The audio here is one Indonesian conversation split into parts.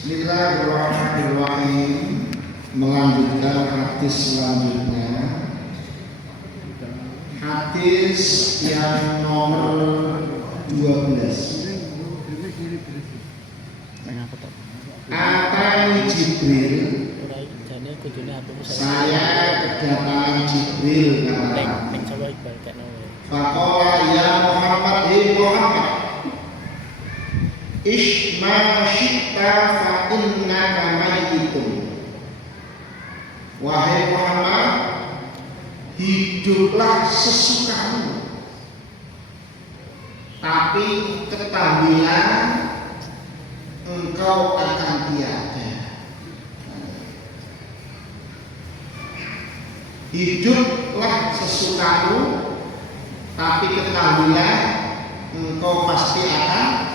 Bismillahirrahmanirrahim. Melanjutkan hadis selanjutnya. Hadis yang nomor 12. Atani Jibril. Saya kedatangan Jibril kata. Faqala ya Muhammad, Muhammad, Ishma syi'ta fa innaka mayyitun. Wahai Muhammad, hiduplah sesukamu, tapi ketahuilah engkau akan tiada. Hiduplah sesukamu, tapi ketahuilah engkau pasti akan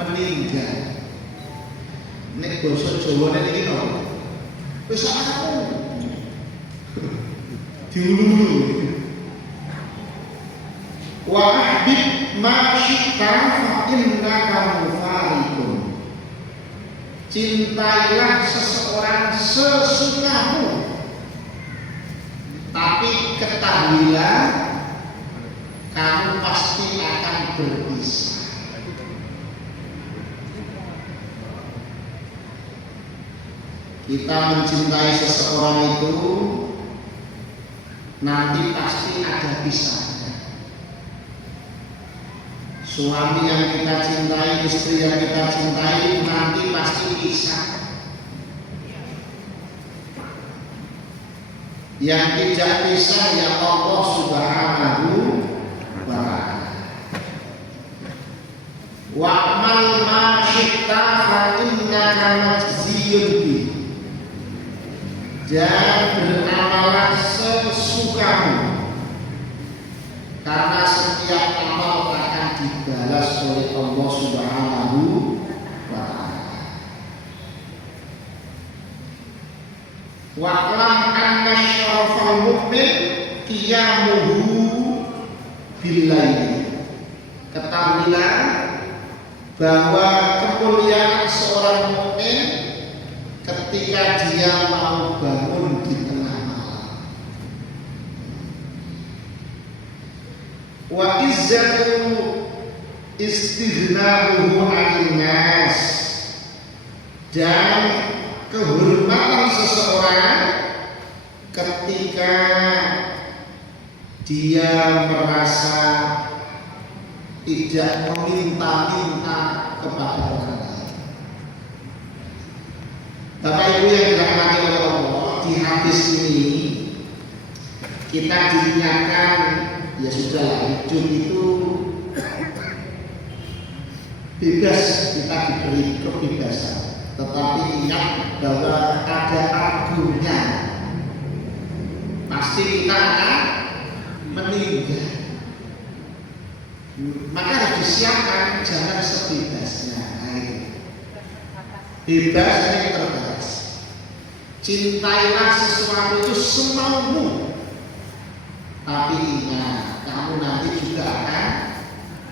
meninggal. Nek basa Jawa niki no. Wis aku. Diulung-ulung. Wa ahbib ma syi'ta fa innaka mufariqun. Cintailah seseorang sesukamu, tapi ketahuilah kamu pasti akan berpisah. Kita mencintai seseorang itu nanti pasti ada pisahnya. Suami yang kita cintai, istri yang kita cintai nanti pasti pisah. Yang tidak pisah ya Allah Subhanahu wa ta'ala. Wa'mal ma syi'ta fa innaka majziyun bi. Dan beramalah sesukamu, karena setiap amal akan dibalas oleh Allah Subhanahu wa ta'ala. Wa'lam anna syarafal mu'min qiyamuhu billaili. Ketahuilah bahwa kemuliaan seorang mukmin ketika dia mau bangun di tengah malam. Wa izzatu istighnaruhu 'anil nas. Dan kehormatan seseorang ketika dia merasa tidak meminta-minta kepada orang lain. Bapak Ibu yang dirahmati oleh Allah, di hadis ini kita diingatkan, ya sudahlah, hidup itu bebas, kita diberi kebebasan, tetapi ingat bahwa ada argunya. Pasti kita akan meninggal. Maka harus disiapkan, jangan sebebasnya. Bebas yang terbatas. Cintailah sesuatu itu semaumu, tapi ingat, kamu nanti juga akan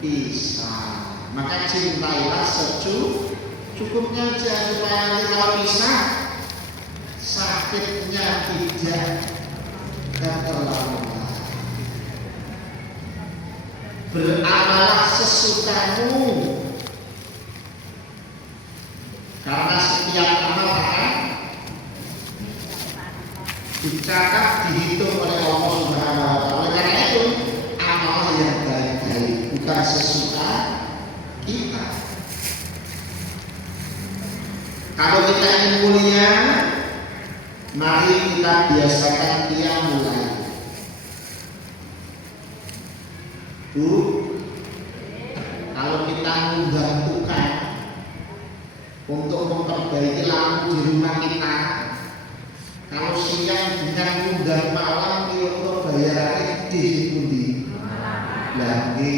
pisah. Maka cintailah secukupnya aja, supaya nanti kalau pisah sakitnya tidak terlalu. Beramalah sesukamu, karena setiap amal akan dicatat, dihitung oleh Allah Subhanahu wa ta'ala. Karena itu amal yang baik-baik, bukan sesuka kita. Kalau kita ingin mulia, mari kita biasakan qiyamul lail. Bu, kalau kita membantukan untuk memperbaiki lampu di rumah kita, kalau siang dengan undang malam kira-kira bayarannya di pundi? Lagi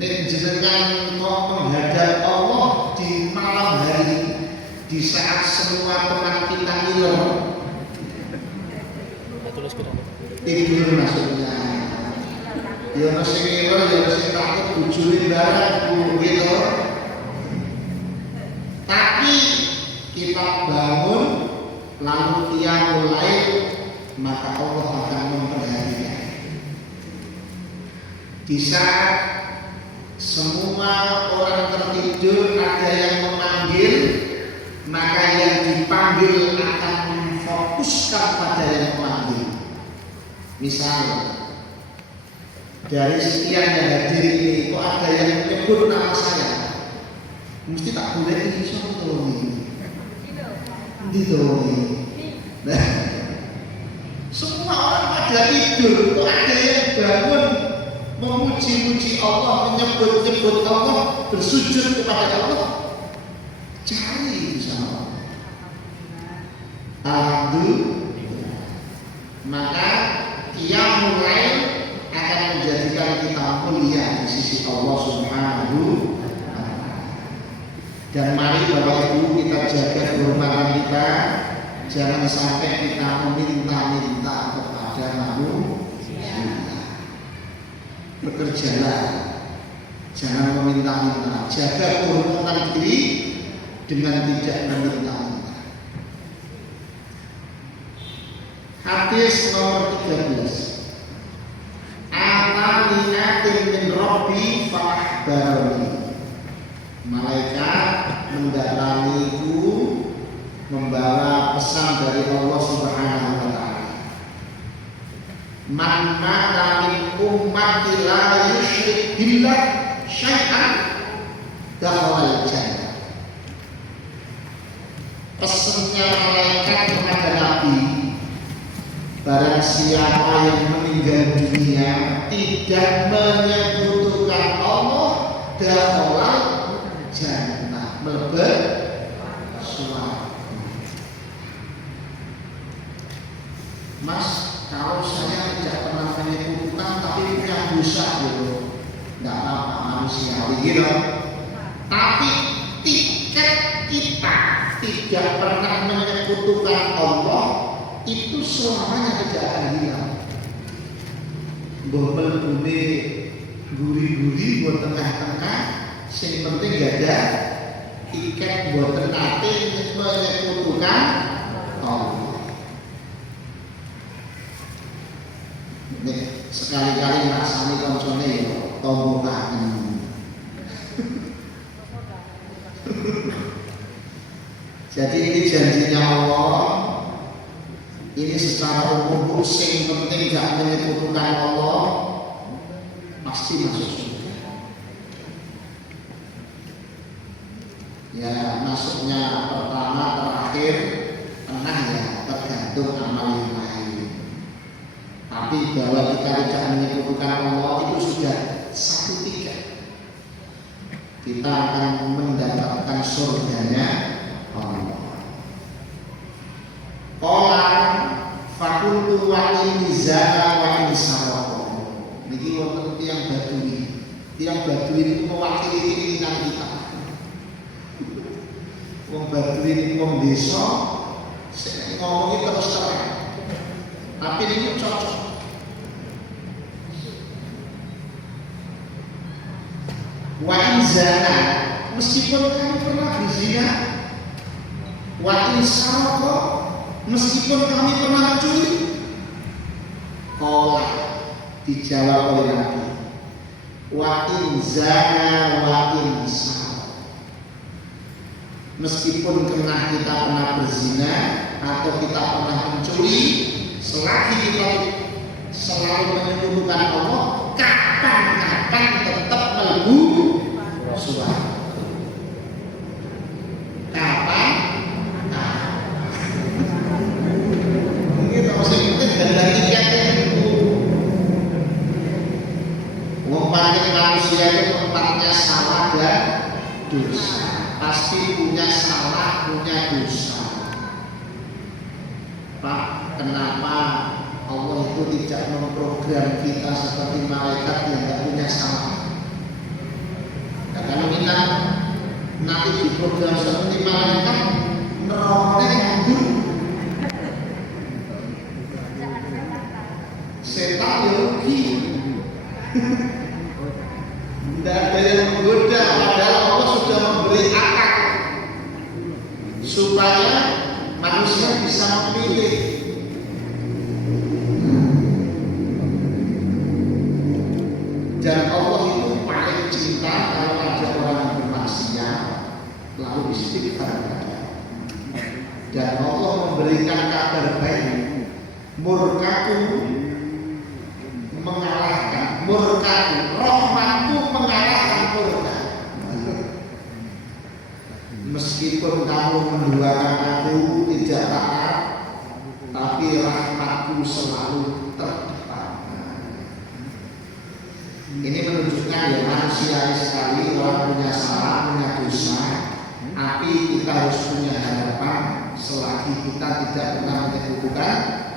nek jenengan kok menghadap Allah di malam hari, di saat semua teman kita ngiler, tidur maksudnya. Ya masih ngiler, ya masih takut bujuri barang gitu. kita bangun lalu qiyamul lail, maka Allah akan memperhatikan. Di saat semua orang tertidur ada yang memanggil, maka yang dipanggil akan memfokuskan pada yang memanggil. Misalnya dari sekian yang hadir ini kok ada yang menyebut nama saya, mesti tak boleh ini ditolongi. Nah, semua orang pada tidur, kok ada yang bangun memuji-muji Allah, menyebut-nyebut Allah, bersujud kepada Allah. Cari sama Allah. Alhamdulillah. Maka qiyamul lail akan menjadikan kita mulia di sisi Allah Subhanahu wa ta'ala. Dan mari Bapak Ibu kita jaga kehormatan kita, jangan sampai kita meminta-minta kepada manusia. Bekerjalah, jangan meminta-minta. Jaga kehormatan diri dengan tidak meminta-minta. Hadis nomor 13. Atani atin min Rabbi fa'ahbarani. Malaikat mendatangiku membawa pesan dari Allah Subhanahu wa ta'ala. Man mata min ummati la yusyrik billah syai'an dakhala jannah. Pesannya malaikat kepada Nabi, barang siapa yang meninggal dunia tidak menyekutukan Allah, dakhala jannah, mlebu surga. Mas, kalau saya tidak pernah menyekutukan tapi punya dosa gitu, tidak apa-apa, manusiawi gitu. Tapi tiket kita tidak pernah menyekutukan Allah itu selamanya tidak akan hilang. Mbok mlebune guri-guri buat tengah-tengah, sing penting gak ada tiket buat nate menyekutukan Allah. Nih, sekali-kali rasani koncone ya tombo kangen. Jadi ini janjinya Allah. Ini secara umum sing penting gak menyekutukan Allah pasti masuk surga. Ya masuknya pertama, terakhir, tengah ya tergantung amal yang lain. Tapi bahwa kita tidak menyekutukan Allah itu sudah satu tiket. Kita akan mendapatkan surganya Allah. Orang fakultu wa in zana wa in saroko. Niki wonten tiyang Badui. Tiyang Badui itu mewakili keinginan kita. Wong Badui ini wong desa, ngomongi terus terang. Tapi ini cocok. Wa in zana, meskipun kamu pernah berzina. Wa in saroko, meskipun kami pernah mencuri. Qala, dijawab oleh Nabi, wa in zana wa in saraka. Meskipun pernah kita pernah berzina atau kita pernah mencuri, selagi kita selalu menyekutukan Allah, kapan-kapan tetap mlebu surga. Manusia itu tempatnya salah dan dosa, pasti punya salah, punya dosa. Pak, kenapa Allah itu tidak memprogram kita seperti malaikat yang tidak punya salah? Nah, kalau kita nanti diprogram seperti malaikat, neroknya nganggur. Setan ya rugi. Tidak ada yang menggoda, padahal Allah sudah memberi akal supaya manusia bisa memilih. Dan Allah itu paling cinta kalau ada orang bermaksiat lalu istighfar. Dan Allah memberikan kabar baik, murkaku mengalahkan murkaku, rahmatku mengalahkan murka. Meskipun kamu menduakan aku tidak taat, tapi rahmatku selalu terdepan. Ini menunjukkan ya manusia sekali orang punya salah, punya dosa, tapi kita harus punya harapan selagi kita tidak pernah menyebutkan